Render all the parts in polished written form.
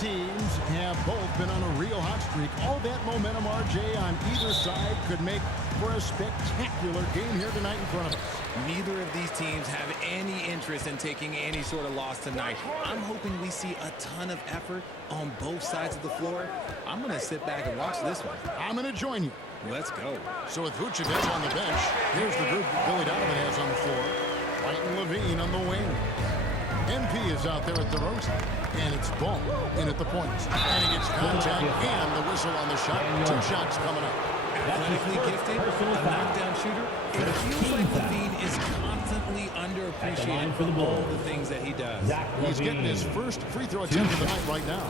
teams have both been on a real hot streak. All that momentum, RJ, on either side could make for a spectacular game here tonight in front of us. Neither of these teams have any interest in taking any sort of loss tonight. I'm hoping we see a ton of effort on both sides of the floor. I'm going to sit back and watch this one. I'm going to join you. Let's go. So with Vucevic on the bench, here's the group Billy Donovan has on the floor. Fighting Levine on the wing. MP is out there at the DeRozan. And it's Ball in at the points. And he gets contact and the whistle on the shot. 2 shots coming up. Athletically gifted, a knockdown shooter. It feels like Levine is constantly underappreciated for all the things that he does. He's getting his first free throw attempt of the night right now.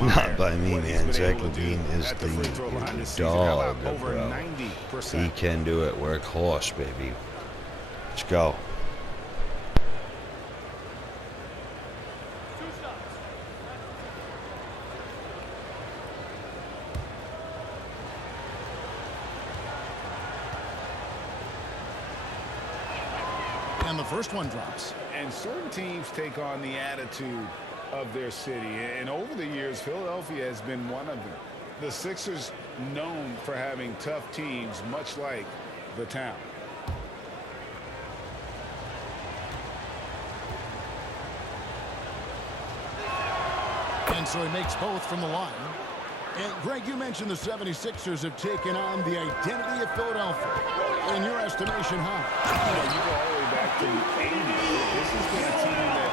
Not by me, man. Zach LaVine is the dog, bro. He can do it. Workhorse, baby. Let's go. And the first one drops. And certain teams take on the attitude of their city. And over the years, Philadelphia has been one of them. The Sixers known for having tough teams, much like the town. And so he makes both from the line. And Greg, you mentioned the 76ers have taken on the identity of Philadelphia. In your estimation, how? You go all the way back to the 80s. This has been a team that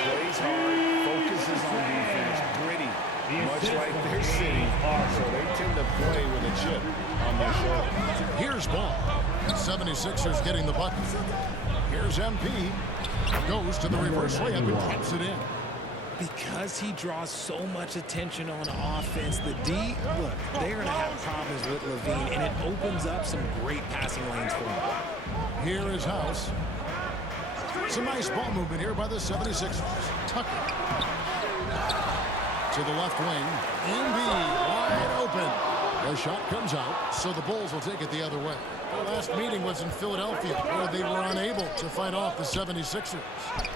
plays hard, focuses on defense, gritty, much like their city. So they tend to play with a chip on their shoulder. Here's Ball. 76ers getting the bucket. Here's MP. Goes to the reverse layup and taps it in. Because he draws so much attention on offense, the D, look, they're going to have problems with Levine, and it opens up some great passing lanes for him. Here is House. Some nice ball movement here by the 76ers. Tucker. To the left wing. Embiid wide open. The shot comes out, so the Bulls will take it the other way. The last meeting was in Philadelphia, where they were unable to fight off the 76ers.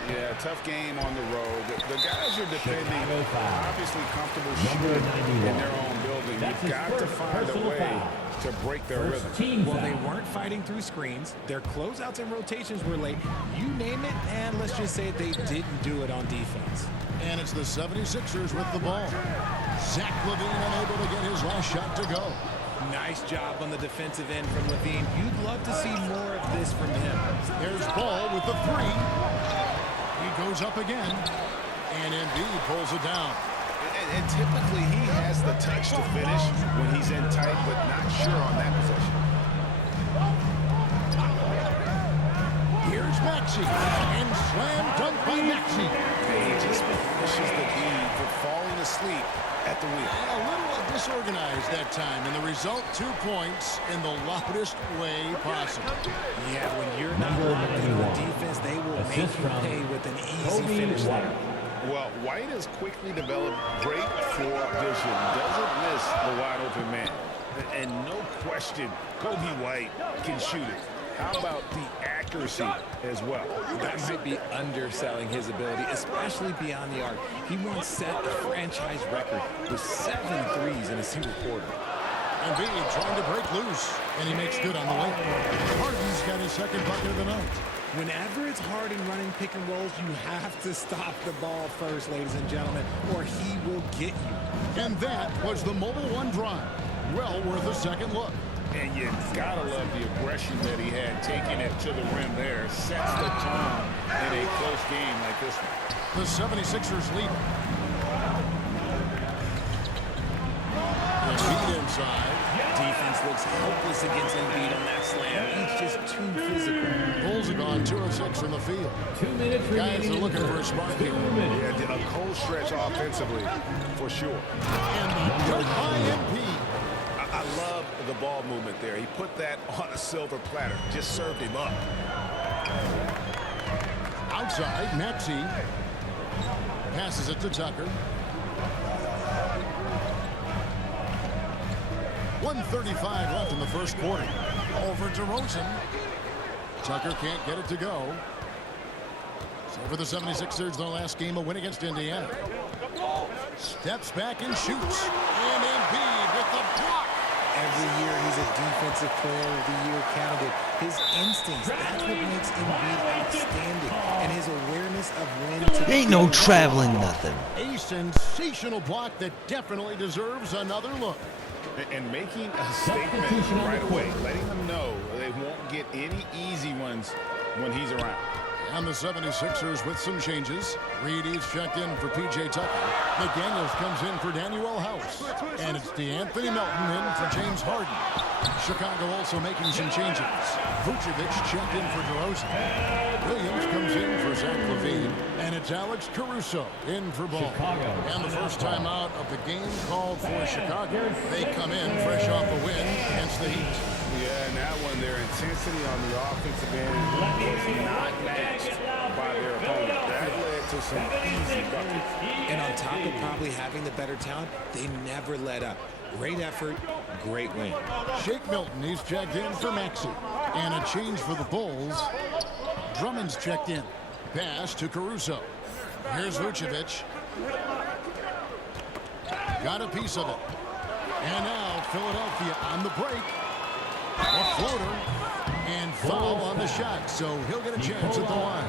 Yeah, tough game on the road. The guys are defending, obviously comfortable shooting in their own building. You've got to find a way to break their rhythm. Well, they weren't fighting through screens. Their closeouts and rotations were late. You name it, and let's just say they didn't do it on defense. And it's the 76ers with the ball. Zach LaVine unable to get his last shot to go. Nice job on the defensive end from LaVine. You'd love to see more of this from him. There's Ball with the 3. He goes up again. And Embiid pulls it down. And typically he has the touch to finish when he's in tight, but not sure on that possession. Here's Maxey. And slam dunk by Maxey. He just pushes the lead for falling asleep at the wheel. A little disorganized that time, and the result, 2 points in the loudest way possible. Yeah, when you're not locked into a defense, they will make you pay with an easy finish there. Well, White has quickly developed great floor vision. Doesn't miss the wide open man. And no question, Kobe White can shoot it. How about the accuracy as well? That might be underselling his ability, especially beyond the arc. He once set a franchise record with 7 threes in a single quarter. Embiid trying to break loose, and he makes good on the way. Harden's got his second bucket of the night. Whenever it's Harden running pick and rolls, you have to stop the ball first, ladies and gentlemen, or he will get you. And that was the Mobile One drive. Well worth a second look. And you gotta love the aggression that he had, taking it to the rim there. Sets the tone in a close game like this one. The 76ers lead. Embiid inside. Defense looks helpless against Embiid on that slam. He's just too physical. Bulls are gone 2 of 6 from the field. 2 minutes Guys remaining. are looking for a spark here. Yeah, a cold stretch offensively, for sure. And the dunk by Embiid. I love the ball movement there. He put that on a silver platter. Just served him up. Outside, Maxey passes it to Tucker. 1:35 left in the first quarter. Over to Rosen. Tucker can't get it to go. So for the 76ers, their last game, a win against Indiana. Steps back and shoots. And Embiid with the block. Every year he's a defensive player of the year candidate. His instincts, that's what makes Embiid outstanding. And his awareness of when to... Ain't no traveling nothing. A sensational block that definitely deserves another look. And making a statement right away, letting them know they won't get any easy ones when he's around. And the 76ers with some changes. Reed is checked in for P.J. Tucker. McDaniels comes in for Daniel House. And it's DeAnthony Melton in for James Harden. Chicago also making some changes. Vucevic checked in for DeRozan. Williams comes in for Zach LaVine. And it's Alex Caruso in for Ball. And the first time out of the game called for Chicago. They come in fresh off a win against the Heat. Yeah, and that one, their intensity on the offensive end was not matched by their opponent. That led to some easy buckets. And on top of probably having the better talent, they never let up. Great effort, great win. Shake Milton, he's checked in for Maxey. And a change for the Bulls. Drummond's checked in. Pass to Caruso. Here's Vucevic. Got a piece of it. And now Philadelphia on the break. A floater. And foul on the shot. So he'll get a chance at the line.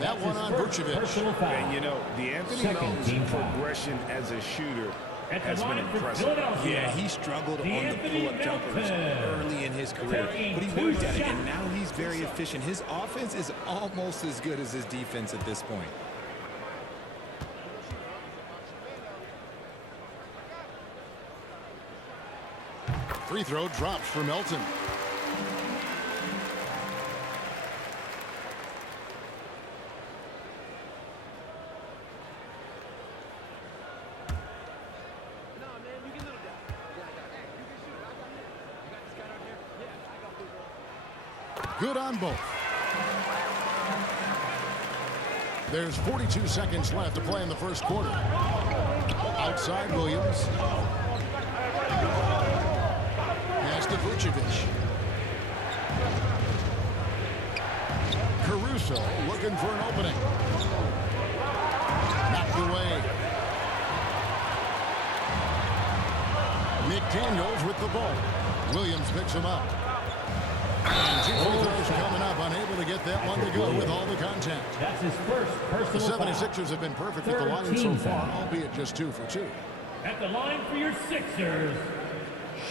That one on Vucevic. And, you know, DeAnthony Melton's progression as a shooter has been impressive. Yeah, he struggled on the pull-up jumpers early in his career, but he worked at it, and now he's very efficient. His offense is almost as good as his defense at this point. Free throw drops for Melton. Good on both. There's 42 seconds left to play in the first quarter. Outside Williams. Pass to Vucevic. Caruso looking for an opening. Knocked away. McDaniels with the ball. Williams picks him up. And two free throws coming up, unable to get that one to go with all the contact. That's his first personal The 76ers have been perfect with the line so far, albeit just 2 for 2. At the line for your Sixers,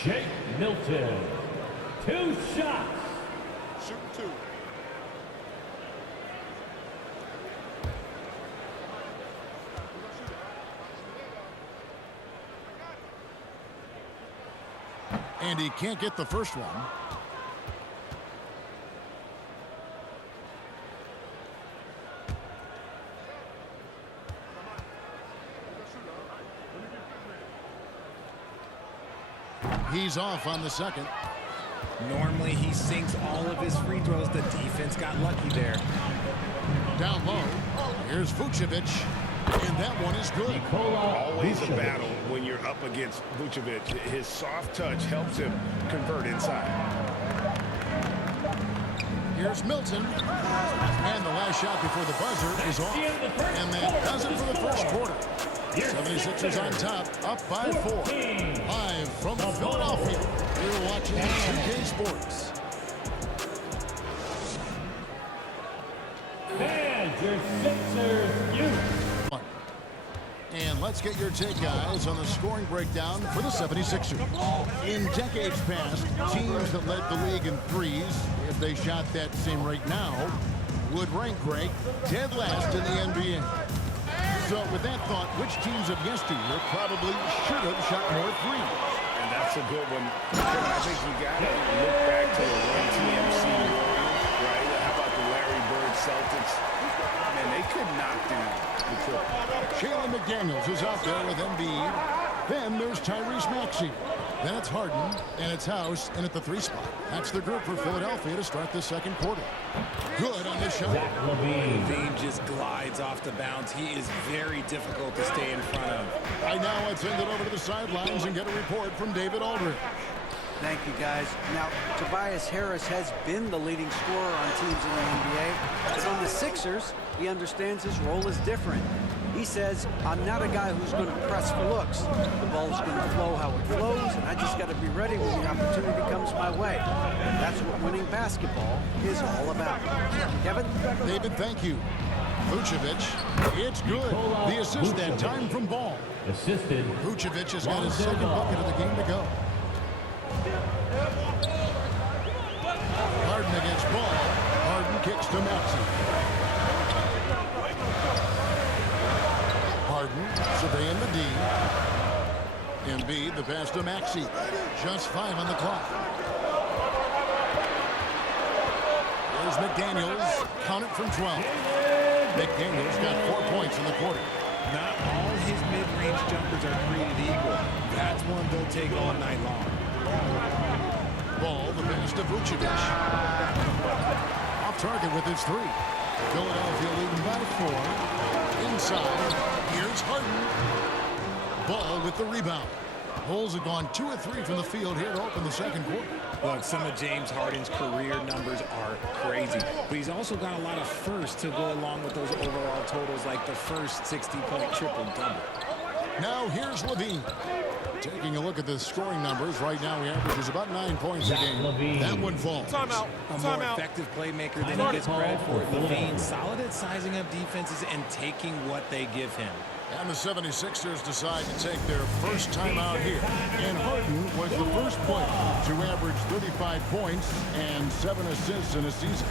Shake Milton. 2 shots. Shoot 2. And he can't get the first one. He's off on the second. Normally, he sinks all of his free throws. The defense got lucky there. Down low. Here's Vucevic. And that one is good. Always a battle when you're up against Vucevic. His soft touch helps him convert inside. Here's Milton. And the last shot before the buzzer is off. And that does it for the first quarter. 76ers on top, up by 4. Live from Philadelphia. You're watching 2K Sports. And your Sixers youth. And let's get your take, guys, on the scoring breakdown for the 76ers. In decades past, teams that led the league in threes, if they shot that same rate now, would rank Greg dead last in the NBA. So with that thought, which teams of yesteryear probably should have shot more threes? And that's a good one. I think you got to look back to the Run TMC Warriors, right? How about the Larry Bird Celtics? Man, they could knock down the triple. Jalen McDaniels is out there with Embiid. Then there's Tyrese Maxey. Then it's Harden, and it's House, and at the 3 spot. That's the group for Philadelphia to start the second quarter. Good on the shot. LaVine just glides off the bounce. He is very difficult to stay in front of. Right now, let's send it over to the sidelines and get a report from David Aldridge. Thank you, guys. Now, Tobias Harris has been the leading scorer on teams in the NBA. But on the Sixers, he understands his role is different. He says, I'm not a guy who's going to press for looks. The ball's going to flow how it flows, and I just got to be ready when the opportunity comes my way. That's what winning basketball is all about. Kevin? David, thank you. Vucevic, it's good. The assist that time from Ball. Assisted. Vucevic has got his second bucket of the game to go. Harden against Ball. Harden kicks to Maxey. Harden surveying the D. Embiid, the pass to Maxey. Just 5 on the clock. There's McDaniels. Count it from 12. McDaniels got 4 points in the quarter. Not all his mid-range jumpers are created equal. That's one they'll take all night long. Ball, the pass to Vucevic. Off target with his 3. Philadelphia leading by 4. Inside, here's Harden. Ball with the rebound. Bulls have gone 2 of 3 from the field here to open the second quarter. Look, some of James Harden's career numbers are crazy, but he's also got a lot of firsts to go along with those overall totals, like the first 60-point triple-double. Now here's Levine. Taking a look at the scoring numbers, right now he averages about 9 points a game. That one falls. A more effective playmaker than he gets credit for. Levine solid at sizing up defenses and taking what they give him. And the 76ers decide to take their first time out here. And Harden was the first player to average 35 points and 7 assists in a season.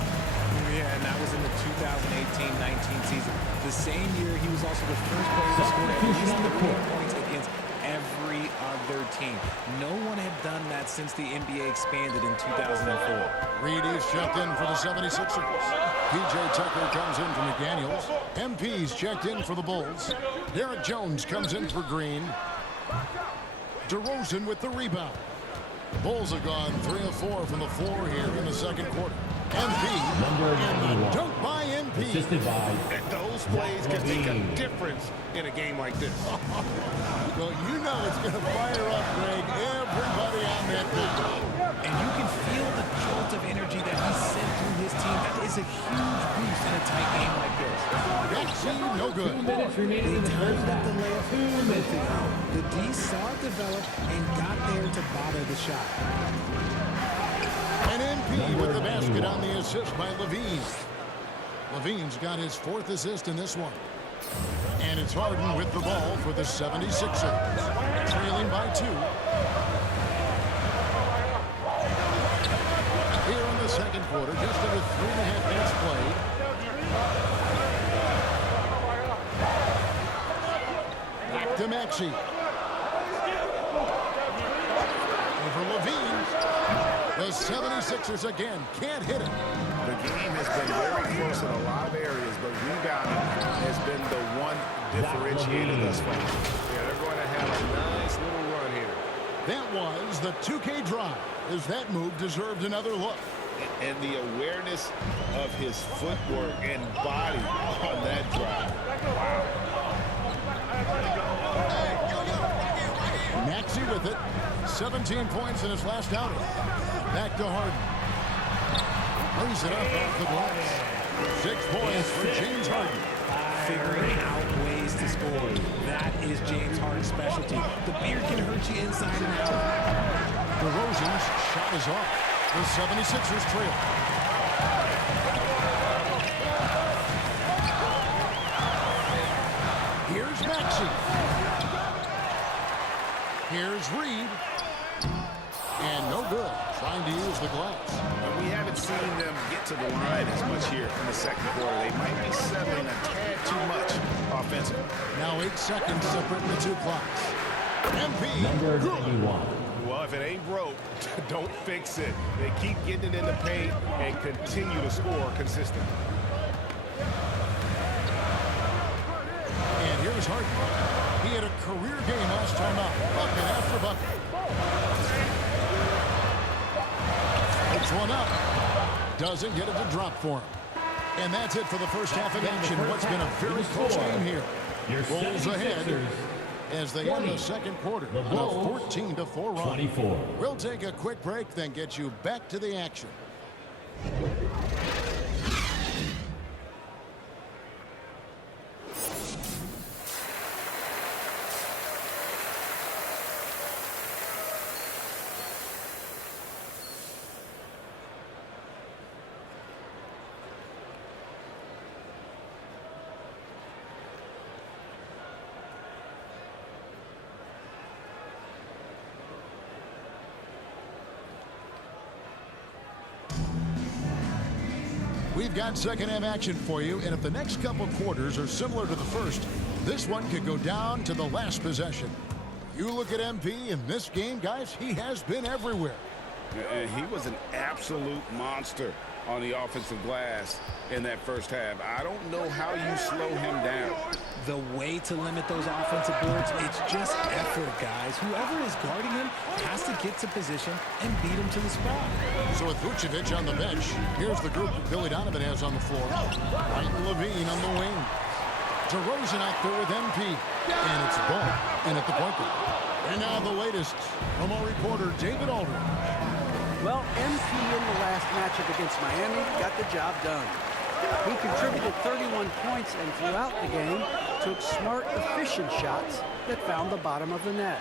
Yeah, and that was in the 2018-19 season. The same year, he was also the first player to score at least 30 points against every other team. No one had done that since the NBA expanded in 2004. Reedy's checked in for the 76ers. P.J. Tucker comes in for McDaniels. MP's checked in for the Bulls. Derek Jones comes in for Green. DeRozan with the rebound. Bulls have gone 3 of 4 from the floor here in the second quarter. MP and the dunk by MP. Assisted by And those plays can make a difference in a game like this. Well, you know it's going to fire up, Greg, everybody on that bench. And you can feel the jolt of energy that he sent through his team. That is a huge boost in a tight game like this. Maxey, no good. 2 minutes remaining in the first half. The layup 2 minutes ago. The D saw it develop and got there to bother the shot. And MP with the basket on the assist by Levine. Levine's got his 4th assist in this one. And it's Harden with the ball for the 76ers. Trailing by 2. Here in the second quarter, just under 3.5 minutes played. Back to Maxey. Over Levine. The 76ers again can't hit it. The game has been very close in a lot of areas, but rebounding has been the one differentiator thus far. Yeah, they're going to have a nice little run here. That was the 2K drive, as that move deserved another look. And the awareness of his footwork and body on that drive. Maxey with it. 17 points in his last outing. Back to Harden. Lays it up off the glass. 6 points for James Harden. Figuring out ways to score. That is James Harden's specialty. The beard can hurt you inside and out. DeRozan's shot is off. The 76ers trail. Here's Maxey. Here's Reed. And no good. Trying to use the glass. And we haven't seen them get to the line as much here in the second quarter. They might be settling a tad too much offensively. Now 8 seconds separating the 2 clocks. MP. number Good. 91. Well, if it ain't broke, don't fix it. They keep getting it in the paint and continue to score consistently. And here's Harden. He had a career game last time out. Bucket after bucket. It's one up. Doesn't get it to drop for him. And that's it for the first half of action. What's been a very close game here. Your Bulls ahead 76ers, as they end the second quarter The on a Bulls, 14-4 run. 24. We'll take a quick break, then get you back to the action. We've got second half action for you, and if the next couple quarters are similar to the first, this one could go down to the last possession. You look at MP in this game, guys, he has been everywhere. He was an absolute monster on the offensive glass in that first half. I don't know how you slow him down. The way to limit those offensive boards, it's just effort, guys. Whoever is guarding him has to get to position and beat him to the spot. So with Vucevic on the bench, here's the group that Billy Donovan has on the floor. White and Levine on the wing. DeRozan out there with MP. And it's Ball in at the point guard. And now the latest from our reporter, David Aldridge. Well, MP in the last matchup against Miami got the job done. He contributed 31 points and throughout the game took smart, efficient shots that found the bottom of the net.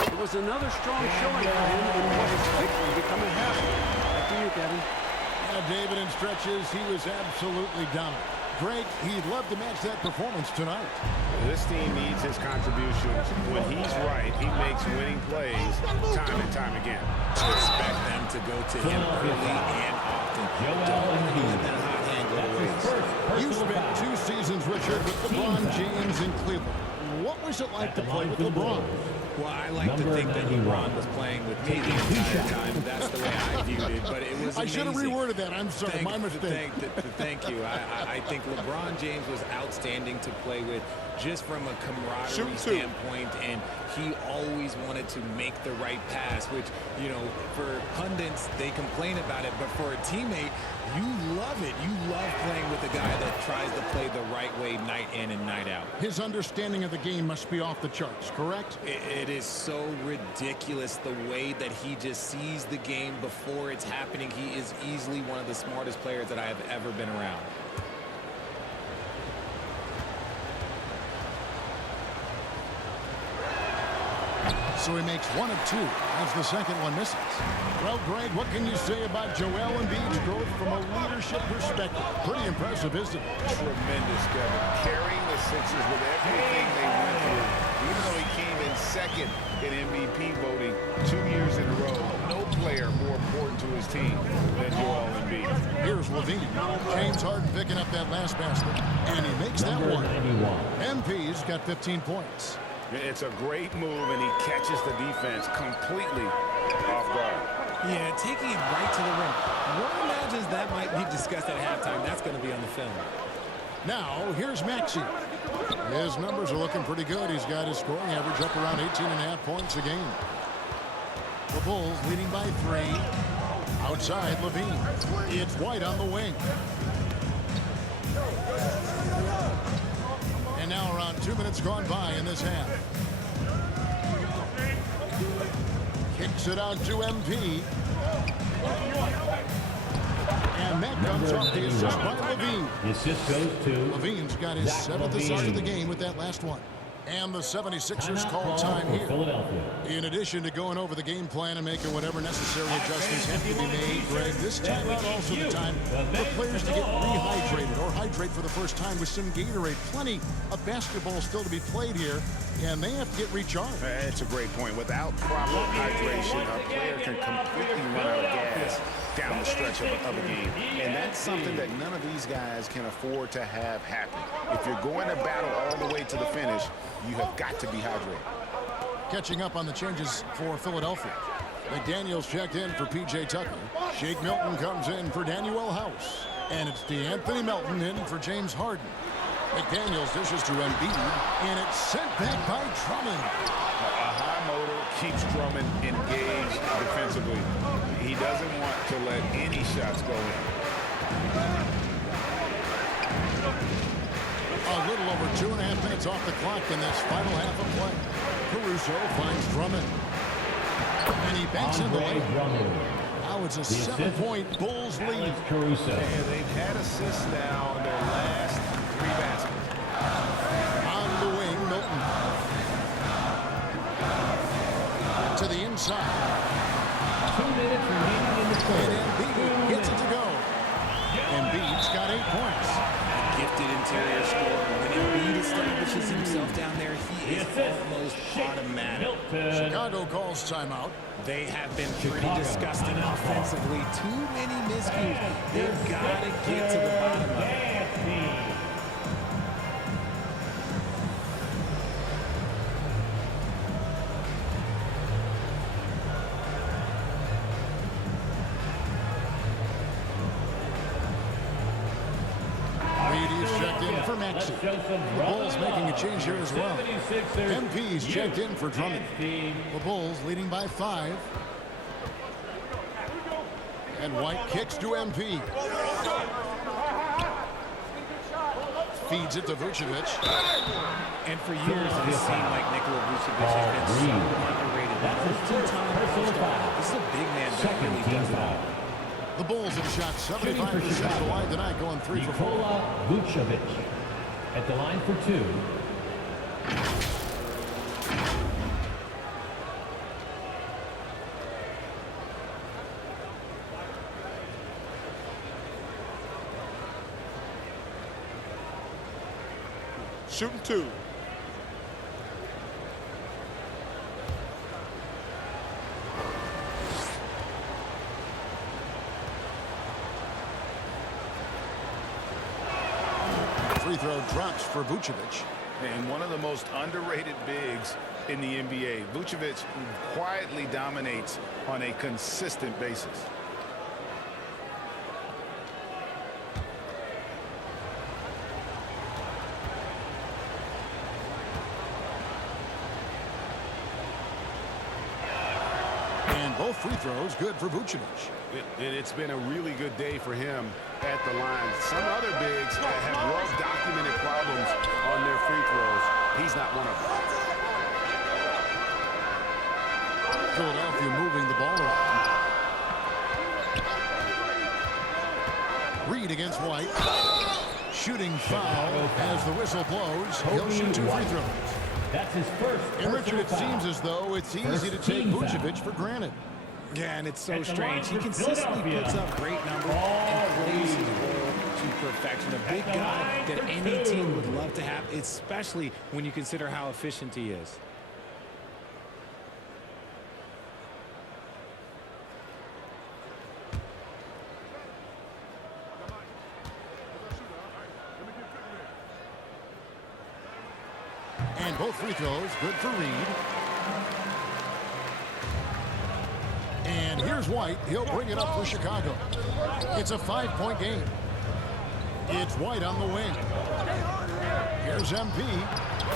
It was another strong showing for him in what has quickly become a habit. Back to you, Kevin. Yeah, David, in stretches, he was absolutely dominant. Greg, he'd love to match that performance tonight. This team needs his contributions. When he's right, he makes winning plays time and time again. Expect them to go to him early and often. Don't let that hot hand go to waste. You spent 2 seasons, Richard, with LeBron James in Cleveland. What was it like to play with LeBron? Well, I like to think that LeBron was playing with me the entire time. That's the way I viewed it, but it was amazing. I should have reworded that. I'm sorry, my mistake. Thank you. I think LeBron James was outstanding to play with just from a camaraderie standpoint, and he always wanted to make the right pass, which, you know, for pundits, they complain about it, but for a teammate, you love it. You love playing with a guy that tries to play the right way night in and night out. His understanding of the game must be off the charts, correct? It is so ridiculous the way that he just sees the game before it's happening. He is easily one of the smartest players that I have ever been around. So he makes 1 of 2 as the second one misses. Well, Greg, what can you say about Joel Embiid's growth from a leadership perspective? Pretty impressive, isn't it? Tremendous, Kevin. Carrying the Sixers with everything they went through. Even though he came in second in MVP voting 2 years in a row, no player more important to his team than Joel Embiid. Here's Levine. James Harden picking up that last basket, and he makes that one. MP's got 15 points. It's a great move, and he catches the defense completely off guard. Yeah, taking it right to the rim. One imagines that might be discussed at halftime. That's going to be on the film. Now, here's Maxey. His numbers are looking pretty good. He's got his scoring average up around 18.5 points a game. The Bulls leading by 3. Outside, Levine. It's White on the wing. And now around 2 minutes gone by in this half. Kicks it out to MP. And that comes off the assist by Levine. The assist goes to Levine's got his 7th assist of the game with that last one. And the 76ers call time here. In addition to going over the game plan and making whatever necessary adjustments have to be made, Greg, this time is also the time for players to get rehydrated or hydrate for the first time with some Gatorade. Plenty of basketball still to be played here, and they have to get recharged. It's a great point. Without proper hydration, a player can completely run out of gas down the stretch of a game. And that's something that none of these guys can afford to have happen. If you're going to battle all the way to the finish, you have got to be hydrated. Catching up on the changes for Philadelphia. McDaniels checked in for P.J. Tucker. Shake Milton comes in for Daniel House. And it's DeAnthony Melton in for James Harden. McDaniels dishes to Embiid, and it's sent back by Drummond. A high motor keeps Drummond engaged defensively. He doesn't want to let any shots go in. A little over 2.5 minutes off the clock in this final half of play. Caruso finds Drummond. And he banks in the lead. Now it's a 7-point Bulls lead. Caruso. And they've had assists now in their last 3 baskets. On the wing, Milton. To the inside. 2 minutes remaining in the And quarter. Embiid gets it to go. Embiid's got 8 points. Gifted interior scorer. When Embiid establishes himself down there, he is almost automatic. Milton. Chicago calls timeout. They have been pretty disgusting offensively. Too many miscues. They've got to get to the bottom of it. Reed is checked in for Maxey. The Bulls making a change here as well. 76ers. MP's checked in for Drummond. Team. The Bulls leading by 5. And White kicks to MP. Feeds it to Vucevic. And for years, it has seemed like Nikola Vucevic has been so underrated. That's his first personal foul. This is a big man that Second really team does it all. foul. The Bulls have shot Shooting for 75% Chicago. the line tonight, going 3 for 4. Nikola Vucevic at the line for 2. Shooting 2. Free throw drops for Vucevic. And one of the most underrated bigs in the NBA. Vucevic quietly dominates on a consistent basis. And both free throws good for Vucevic. It's been a really good day for him at the line. Some other bigs have well-documented problems on their free throws. He's not one of them. Philadelphia moving the ball around. Reed against White. Shooting foul as the whistle blows. He'll shoot 2 free throws. That's his first And Richard, it personal foul. seems as though it's easy to First take team foul. Vucevic for granted. Yeah, and it's so At the strange. He line for consistently Philadelphia. puts up great numbers and plays his role to perfection. A big the guy line that for any 2. team would love to have, especially when you consider how efficient he is. And both free throws good for Reed. And here's White. He'll bring it up for Chicago. It's a 5-point game. It's White on the wing. Here's MP.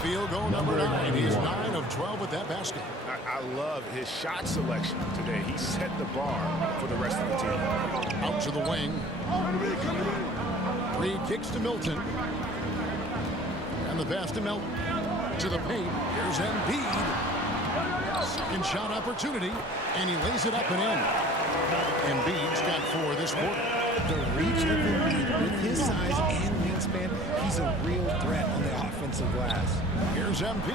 Field goal number 9. He's 9 of 12 with that basket. I love his shot selection today. He set the bar for the rest of the team. Out to the wing. Reed kicks to Milton. And the pass to Milton. To the paint. Here's Embiid. Second shot opportunity. And he lays it up and in. Embiid's got 4 this quarter. The reach of Embiid with his size and wingspan, he's a real threat on the offensive glass. Here's MP.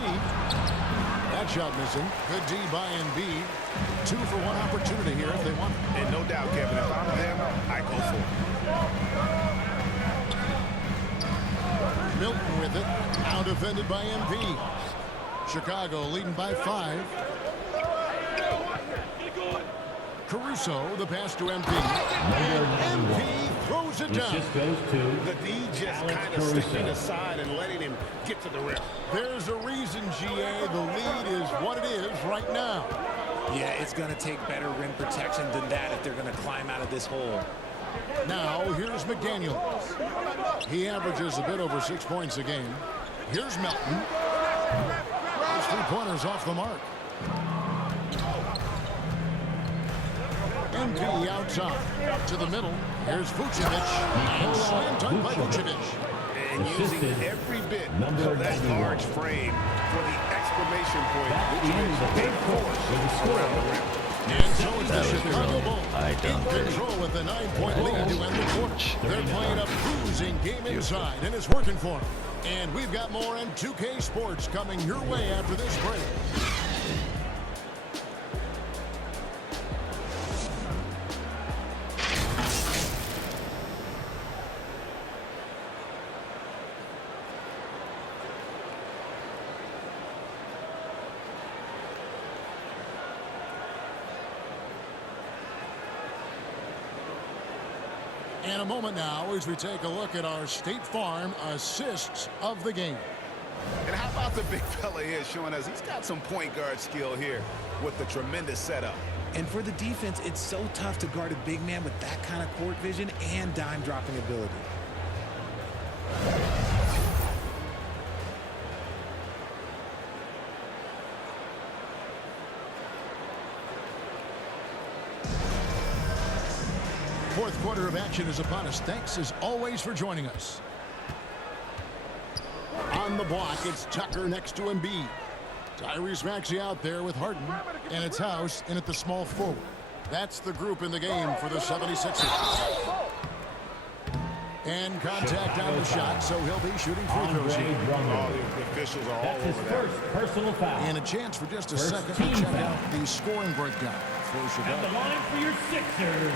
That shot missing. Good D by Embiid. 2 for 1 opportunity here if they want it. And no doubt, Kevin, if I'm him, I go for it. Milton with it. Now defended by MP. Chicago leading by 5. Caruso, the pass to MP. And MP throws it Which down. just goes to The D just Alex kind of Caruso. stepping aside and letting him get to the rim. There's a reason, GA. The lead is what it is right now. Yeah, it's going to take better rim protection than that if they're going to climb out of this hole. Now, here's McDaniel. He averages a bit over 6 points a game. Here's Melton. Those 3-pointers off the mark. MP outside. To the middle. Here's Vucevic. And slam dunk by Vucevic. And using Assisted every bit number of that 91. large frame for the exclamation point. That's the end of the Big first force quarter. The score. around the rim. And so is the That was Chicago good. Bulls I in dunked it. control with a 9-point lead to end the quarter. They're playing a cruising game Beautiful. inside, and it's working for them. And we've got more on 2K Sports coming your way after this break. And a moment now as we take a look at our State Farm assists of the game. And how about the big fella here showing us he's got some point guard skill here with the tremendous setup. And for the defense, it's so tough to guard a big man with that kind of court vision and dime-dropping ability. Fourth quarter of action is upon us. Thanks, as always, for joining us. On the block, it's Tucker next to Embiid. Tyrese Maxey out there with Harden, and it's House in at the small forward. That's the group in the game for the 76ers. And contact on the shot, so he'll be shooting free throws here. All the officials are all That's his over that. first personal foul. And a chance for just a First second team to check foul. out the scoring breakdown for And the Chicago. line for your Sixers,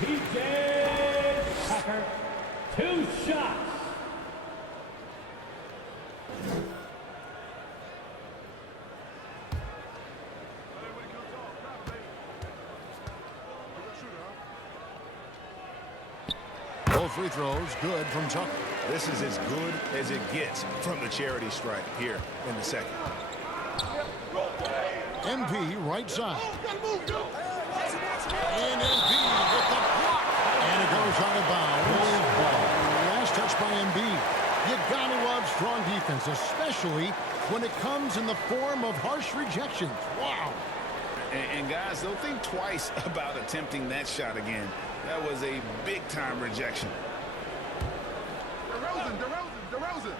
P.J. Tucker. 2 shots. Both free throws good from Tucker. This is as good as it gets from the charity stripe here in the second. MP right side. And MP with the block. And it goes out of bounds. Last touch by Embiid. You gotta love strong defense, especially when it comes in the form of harsh rejections. Wow. And guys, they'll think twice about attempting that shot again. That was a big-time rejection. DeRozan.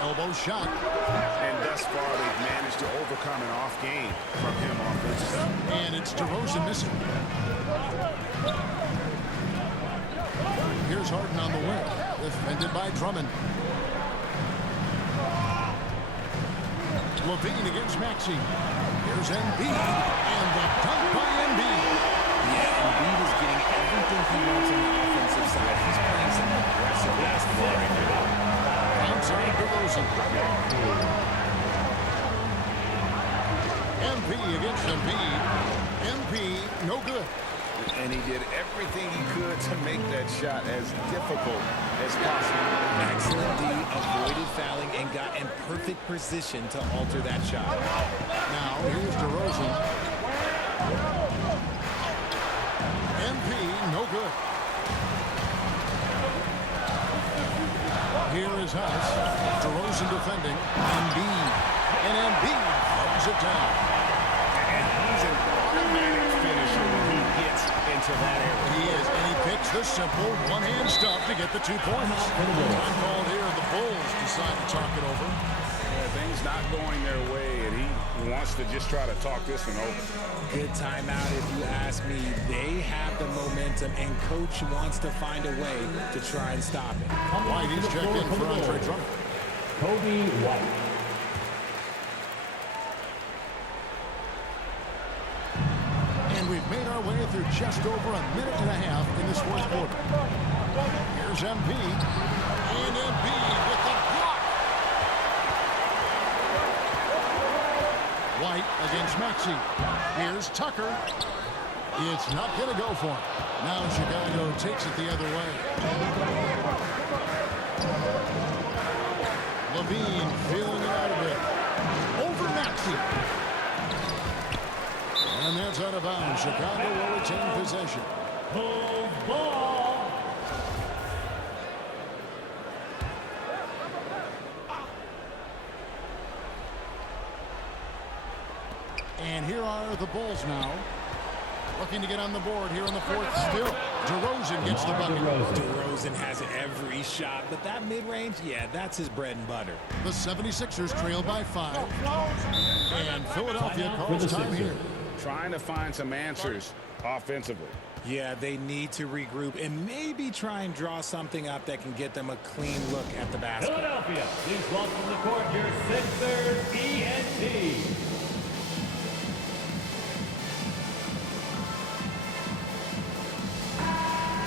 Elbow shot. And thus far, they've managed to overcome an off game from him offensively. And it's DeRozan missing. Here's Harden on the wing. Defended by Drummond. Levine against Maxey. Here's Embiid. And the dunk by Embiid. Yeah, Embiid is getting everything he wants on the offensive side. He's playing some aggressive basketball right now. Outside DeRozan. MP against Embiid. MP, no good. And he did everything he could to make that shot as difficult as possible. Excellently avoided fouling and got in perfect position to alter that shot. Now, here's DeRozan. MP, no good. Here is House. DeRozan defending. Embiid. And Embiid throws it down. And he's an automatic finisher when he gets into that area. He is, and he picks the simple one-hand stuff to get the 2 points. Time called here. The Bulls decide to talk it over. Yeah, things not going their way, and he wants to just try to talk this one over. Good timeout if you ask me. They have the momentum, and Coach wants to find a way to try and stop it. White is checked in for Andre Drummond. Kobe White. And we've made our way through just over a minute and a half in this fourth quarter. Here's Embiid. And Embiid with the block. White against Maxey. Here's Tucker. It's not going to go for him. Now Chicago takes it the other way. Levine feeling it out a bit. Over Maxey. And that's out of bounds. Chicago will retain possession. Bulls ball. And here are the Bulls now. Looking to get on the board here in the fourth still. DeRozan gets the bucket. DeRozan has every shot, but that mid-range, yeah, that's his bread and butter. The 76ers trail by 5. And Philadelphia calls time here. Trying to find some answers offensively. Yeah, they need to regroup and maybe try and draw something up that can get them a clean look at the basket. Philadelphia, please welcome to the court your Sixers ENT.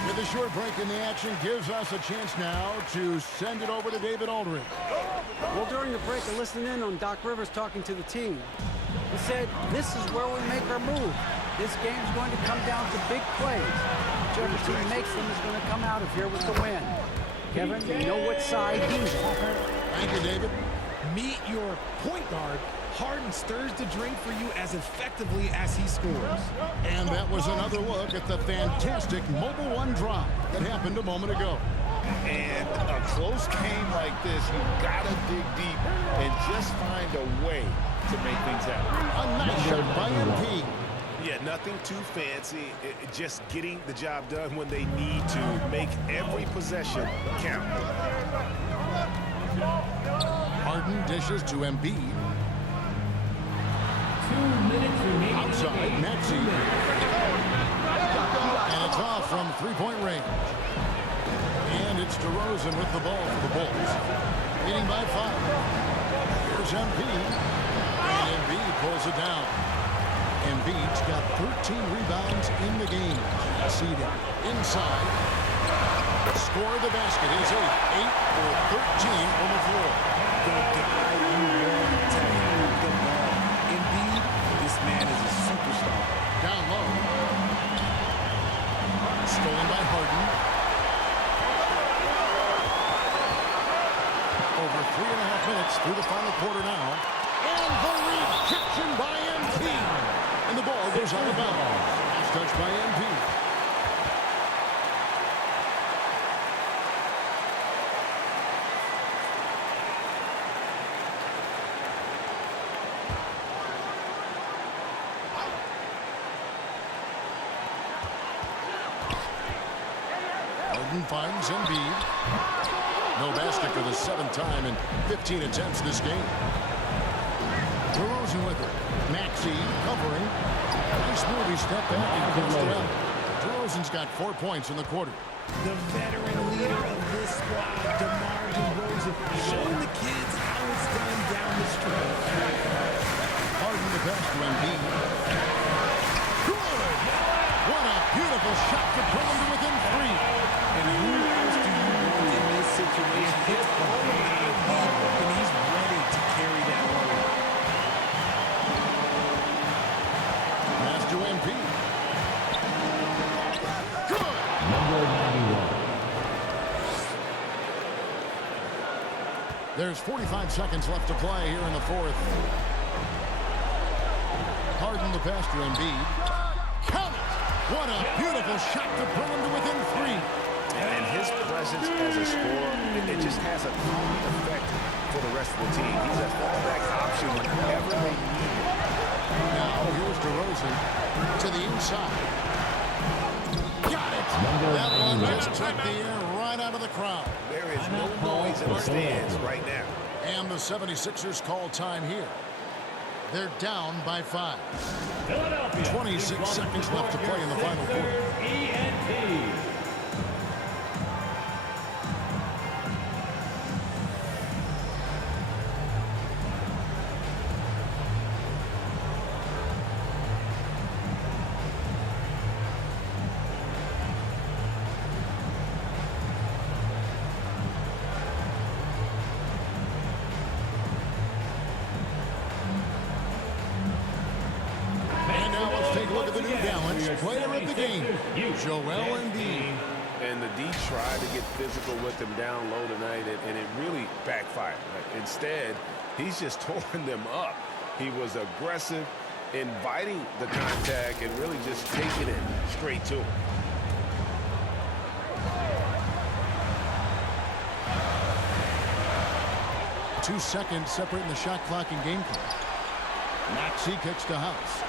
With a short break in the action gives us a chance now to send it over to David Aldridge. Well, during the break, I listened in on Doc Rivers talking to the team. He said, this is where we make our move. This game's going to come down to big plays. Whichever team makes them is going to come out of here with the win. Kevin, you know what side he's on. Thank you, David. Meet your point guard. Harden stirs the drink for you as effectively as he scores. And that was another look at the fantastic Mobile One drive that happened a moment ago. And a close game like this, you gotta dig deep and just find a way to make things happen. A nice shot by MP. Yeah, nothing too fancy. Just getting the job done when they need to. Make every possession count. Harden dishes to Embiid. 2 minutes remaining. Outside, Maxey. And it's off from three-point range. And it's DeRozan with the ball for the Bulls. Leading by 5. Here's Embiid. And Embiid pulls it down. Embiid's got 13 rebounds in the game. Seeded inside. Score of the basket is 8 for 13 on the floor. The guy you want to move the ball. Indeed, this man is a superstar. Down low. Stolen by Harden. Over 3.5 minutes through the final quarter now. And the rejection by MP. And the ball goes out of bounds. Last touch by MP. Harden finds Embiid. No basket for the 7th time in 15 attempts this game. DeRozan with it. Maxey covering. Nice move. He stepped back and closed it out. DeRozan's got 4 points in the quarter. The veteran leader of this squad, DeMar DeRozan, showing the kids how it's done down the stretch. Harden the pass to Embiid. Good! What a beautiful shot to pull him to within 3. And who else do you want in this situation? It's and he's ready to carry that load. Pass to Embiid. Good! Number 91. There's 45 seconds left to play here in the 4th. Harden the pass to Embiid. Count it! What a beautiful shot to pull him to within 3. And his presence as a scorer, it just has a calming effect for the rest of the team. He's a fallback option whenever they need it. Now here's DeRozan to the inside. Got it! That one just took the air right out of the crowd. There is no noise in the stands right now. And the 76ers call time here. They're down by 5. Philadelphia. 26 seconds left to play in the final quarter. ENT. And now let's take a look at the New Balance player of the game, Joel Embiid. And the D tried to get physical with him down low tonight, and it really backfired. Instead, he's just torn them up. He was aggressive, inviting the contact, and really just taking it straight to him. Two seconds separating the shot clock and game clock. Maxey kicks to House.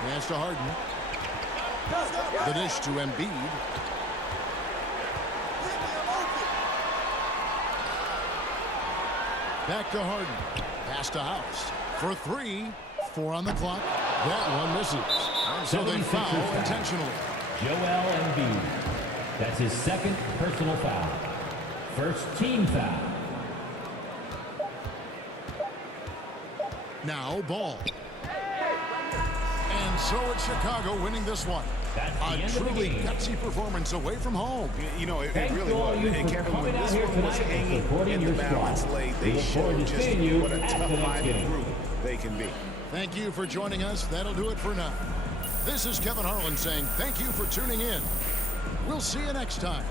Pass to Harden. The dish to Embiid. Back to Harden. Pass to House. For 3. 4 on the clock. That one misses. So they foul intentionally. Joel Embiid. That's his 2nd personal foul. First team foul. Now Ball. And so it's Chicago winning this one. A truly gutsy performance away from home. You know, it Thanks really to all was. you And for Kevin, when coming out this here one was tonight and hanging supporting in the your balance squad. late, We they look forward showed to just seeing you what a at the next tough-minded game. group they can be. Thank you for joining us. That'll do it for now. This is Kevin Harlan saying thank you for tuning in. We'll see you next time.